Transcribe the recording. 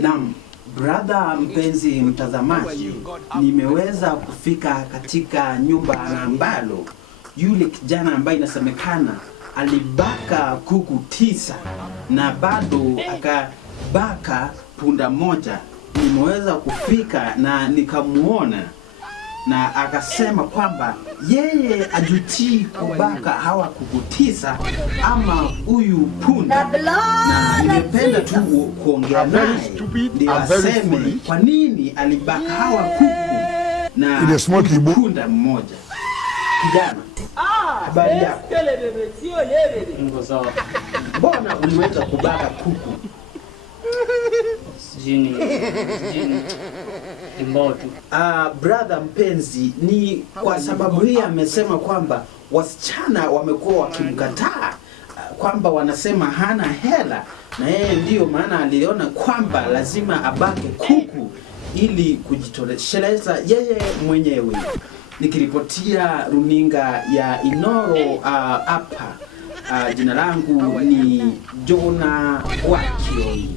Naam, brother mpenzi mtazamaji, nimeweza kufika katika nyumba ambalo yule kijana ambaye inasemekana alibaka kuku 9 na bado akabaka punda moja. Nimeweza kufika na nikamuona na akasema kwamba yeye ajutii kubaka hawa kuku 9 ama huyu punda, na ningependa tu kuongea naye ndio aseme kwa nini alibaka hawa kuku na punda mmoja. Kijana, habari yako? Niko sawa. Mbona uliweza kubaka kuku? Jini. Mbotu. Brother mpenzi, ni kwa sababu hii amesema kwamba wasichana wamekuwa wakimkataa, kwamba wanasema hana hela, na yeye ndio maana aliona kwamba lazima abake kuku ili kujitosheleza yeye mwenyewe. Nikiripotia runinga ya Inoro hapa, jina langu ni Jonah Wakioi.